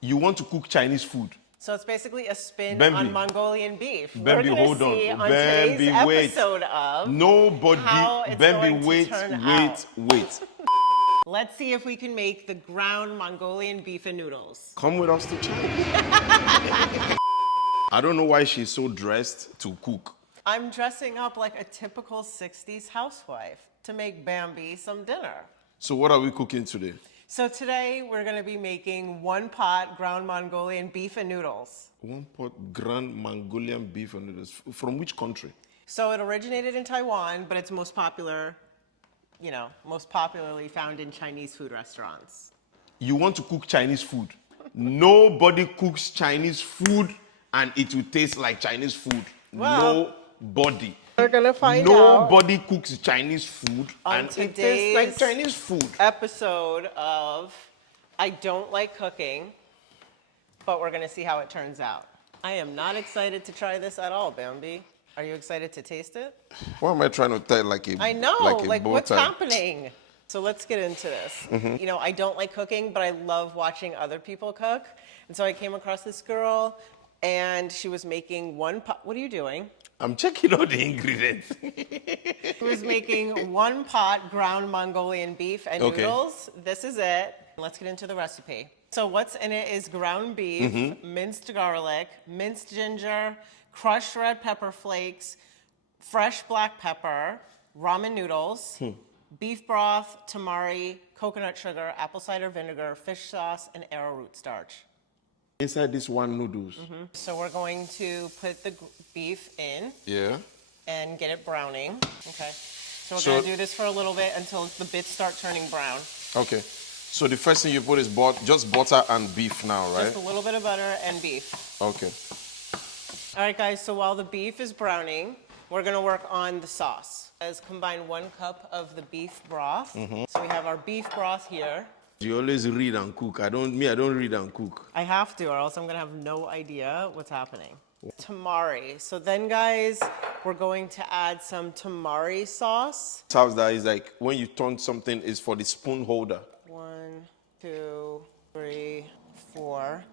You want to cook Chinese food. So it's basically a spin Bambi. on Mongolian beef. Bambi, We're hold gonna see on. on Bambi, today's wait. episode of Nobody. how it's Bambi, going to wait, turn wait, out. wait. Let's see if we can make the ground Mongolian beef and noodles. Come with us to China. I don't know why she's so dressed to cook. I'm dressing up like a typical 60s housewife to make Bambi some dinner. So what are we cooking today? So today we're gonna be making 1 pot ground Mongolian beef and noodles. 1 pot ground Mongolian beef and noodles. From which country? So it originated in Taiwan, but it's most popularly found in Chinese food restaurants. You want to cook Chinese food. Nobody cooks Chinese food and it will taste like Chinese food. Well, Nobody. We're gonna find Nobody cooks Chinese food on and it tastes like Chinese food. Episode of I Don't Like Cooking, but we're gonna see how it turns out. I am not excited to try this at all, Bambi. Are you excited to taste it? Why am I trying to tie like a I know, like bow what's tie? happening? So let's get into this. You know, I don't like cooking, but I love watching other people cook. And so I came across this girl and she was making 1 pot. What are you doing? I'm checking all the ingredients. She was making 1 pot ground Mongolian beef and noodles. This is it. Let's get into the recipe. So what's in it is ground beef, minced garlic, minced ginger, crushed red pepper flakes, fresh black pepper, ramen noodles, beef broth, tamari, coconut sugar, apple cider vinegar, fish sauce, and arrowroot starch. Inside this 1 noodles. So we're going to put the beef in. Yeah. And get it browning. Okay. So we're gonna do this for a little bit until the bits start turning brown. Okay. So the first thing you put is just butter and beef now, right? Just a little bit of butter and beef. Okay. All right, guys, so while the beef is browning, we're gonna work on the sauce. Let's combine 1 cup of the beef broth. So we have our beef broth here. You always read and cook. I don't read and cook. I have to, or else I'm gonna have no idea what's happening. Tamari. So then, guys, we're going to add some tamari sauce. Sauce that is like when you turn something is for the spoon holder. 1, 2, 3, 4.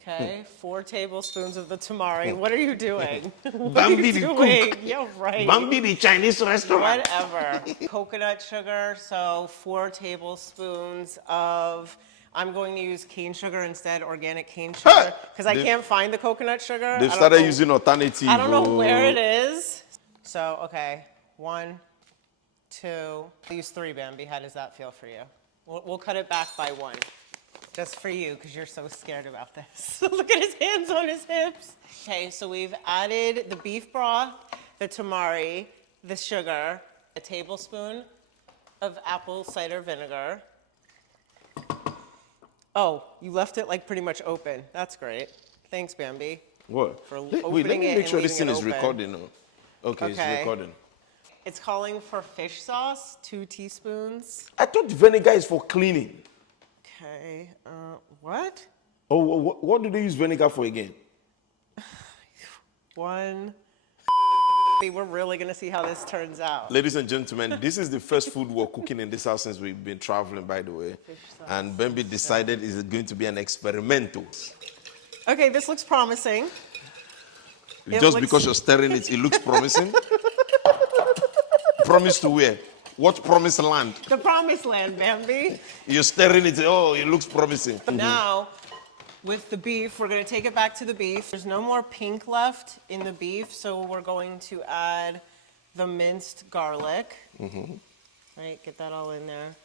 Okay, 4 tablespoons of the tamari. What are you doing? Bambi the cook. Yeah, right. Bambi the Chinese restaurant. Whatever. Coconut sugar, so 4 tablespoons of, I'm going to use cane sugar instead, organic cane sugar, because I can't find the coconut sugar. They've started using alternative. I don't know where it is. So, okay, 1, 2, I'll use 3, Bambi. How does that feel for you? We'll cut it back by 1. Just for you, because you're so scared about this. Look at his hands on his hips. Okay, so we've added the beef broth, the tamari, the sugar, a tablespoon of apple cider vinegar. Oh, you left it like pretty much open. That's great. Thanks, Bambi. What? For Wait, let opening me it make sure and this thing leaving is it open. recording now. Okay, it's recording. It's calling for fish sauce, 2 teaspoons. I thought vinegar is for cleaning. Okay, what? Oh, what do they use vinegar for again? 1. We're really gonna see how this turns out. Ladies and gentlemen, this is the first food we're cooking in this house since we've been traveling, by the way. And Bambi decided it's going to be an experimental. Okay, this looks promising. Just because you're stirring it, it looks promising? Promise to where? What promised land? The promised land, Bambi. You're stirring it, oh, it looks promising. Now, with the beef, we're gonna take it back to the beef. There's no more pink left in the beef, so we're going to add the minced garlic. Right, get that all in there.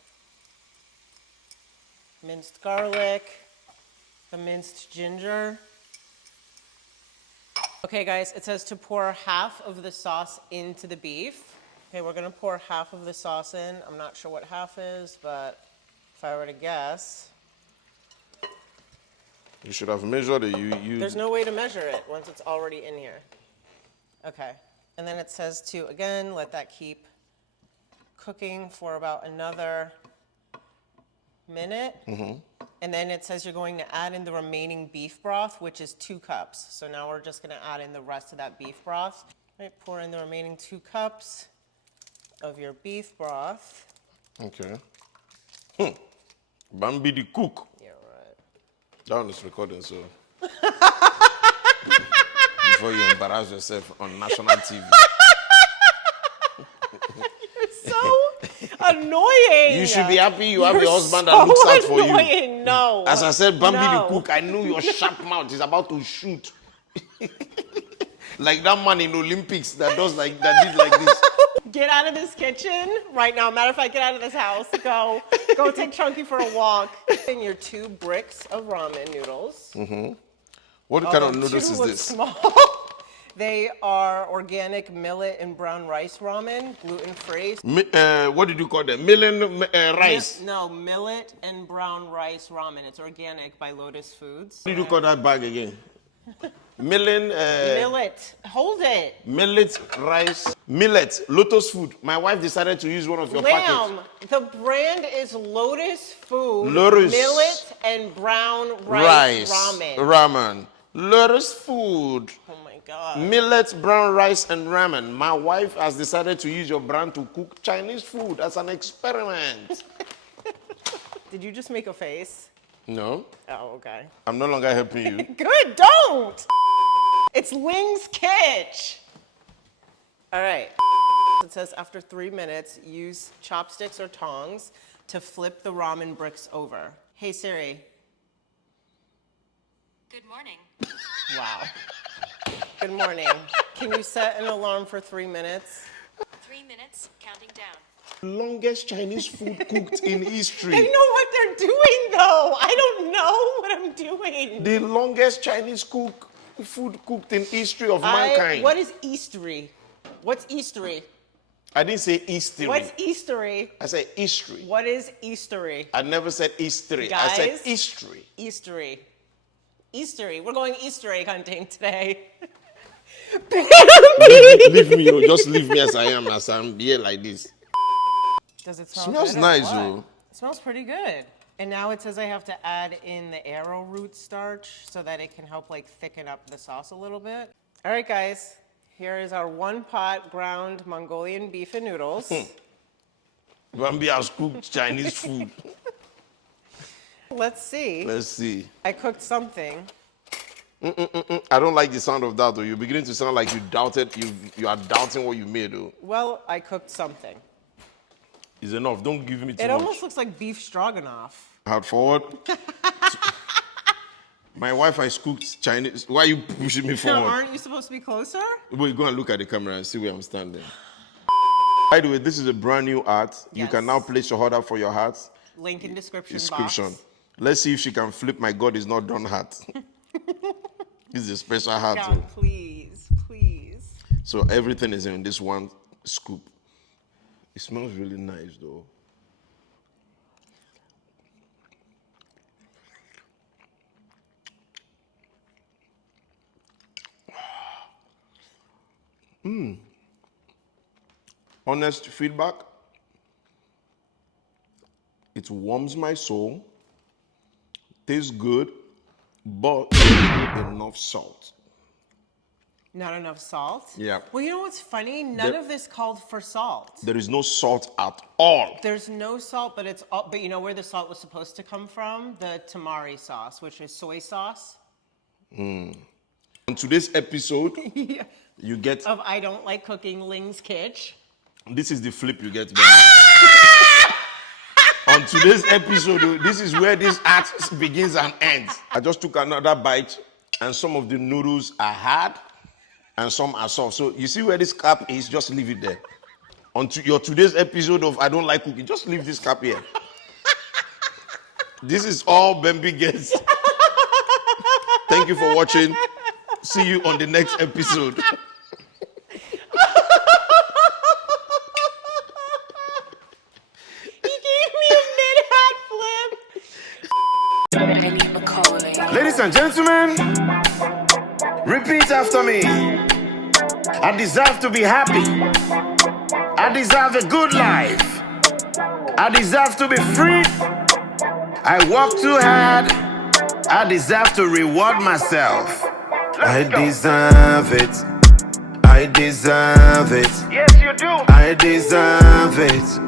Minced garlic, the minced ginger. Okay, guys, it says to pour half of the sauce into the beef. Okay, we're gonna pour half of the sauce in. I'm not sure what half is, but if I were to guess. You should have measured it. There's no way to measure it once it's already in here. Okay, and then it says to, again, let that keep cooking for about another minute. And then it says you're going to add in the remaining beef broth, which is 2 cups. So now we're just gonna add in the rest of that beef broth. Right, pour in the remaining 2 cups of your beef broth. Okay. Bambi the cook. Yeah, right. That one is recording, so. Before you embarrass yourself on national TV. You're so annoying. You should be happy you have a husband that looks out for you. No. As I said, Bambi the cook, I knew your sharp mouth is about to shoot. Like that man in Olympics that did like this. Get out of this kitchen right now. Matter of fact, get out of this house. Go take Chunky for a walk. And your 2 bricks of ramen noodles. Mm-hmm. What kind of noodles is this? Small. They are organic millet and brown rice ramen, gluten-free. What did you call them? Rice? No, millet and brown rice ramen. It's organic by Lotus Foods. What did you call that bag again? Millet. Hold it. Millet, rice. Millet, Lotus Food. My wife decided to use one of your packets. The brand is Lotus Food. Lotus. Millet and brown rice ramen. Ramen. Lotus Food. Oh my God. Millet, brown rice, and ramen. My wife has decided to use your brand to cook Chinese food as an experiment. Did you just make a face? No. Oh, okay. I'm no longer helping you. Good, don't! It's Ling's Kitch. All right. It says after 3 minutes, use chopsticks or tongs to flip the ramen bricks over. Hey Siri. Good morning. Wow. Good morning. Can you set an alarm for 3 minutes? 3 minutes, counting down. Longest Chinese food cooked in history. I know what they're doing though. I don't know what I'm doing. The longest Chinese food cooked in history of mankind. What is Eastery? What's Eastery? I didn't say history. What's Eastery? I said history. What is Eastery? I never said history. Guys, I said history. Eastery. Eastery. We're going Easter egg hunting today. Leave me. Just leave me as I am, as I'm here like this. Does it smell Smells good or nice, what? though. It smells pretty good. And now it says I have to add in the arrowroot starch so that it can help like thicken up the sauce a little bit. All right, guys. Here is our 1-pot ground Mongolian beef and noodles. Bambi has cooked Chinese food. Let's see. Let's see. I cooked something. I don't like the sound of that, though. You're beginning to sound like you doubted. You are doubting what you made, though. Well, I cooked something. It's enough. Don't give me too much. It almost looks like beef stroganoff. Hard forward. My wife has cooked Chinese. Why are you pushing me forward? Aren't you supposed to be closer? Wait, go and look at the camera and see where I'm standing. By the way, this is a brand new art. You Yes. can now place your order for your hat. Link in description Description. box. Let's see if she can flip my God is not done hat. This is a special hat. God, please, please. So everything is in this one scoop. It smells really nice, though. Honest feedback. It warms my soul. Tastes good, but not enough salt. Not enough salt? Yeah. Well, you know what's funny? None of this called for salt. There is no salt at all. There's no salt, but it's all, but you know where the salt was supposed to come from? The tamari sauce, which is soy sauce. On today's episode, Yeah. you get, Of I don't like cooking Ling's Kitch. this is the flip you get. On today's episode, this is where this art begins and ends. I just took another bite, and some of the noodles are hard, and some are soft. So you see where this cap is, just leave it there. On your today's episode of I Don't Like Cooking, just leave this cap here. This is all Bambi gets. Thank you for watching. See you on the next episode. He gave me a mid-hat flip. Ladies and gentlemen, repeat after me. I deserve to be happy. I deserve a good life. I deserve to be free. I work too hard. I deserve to reward myself. I deserve it. I deserve it. Yes, you do. I deserve it.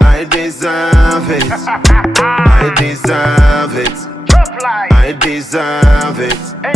I deserve it. I deserve it. Drop I deserve it.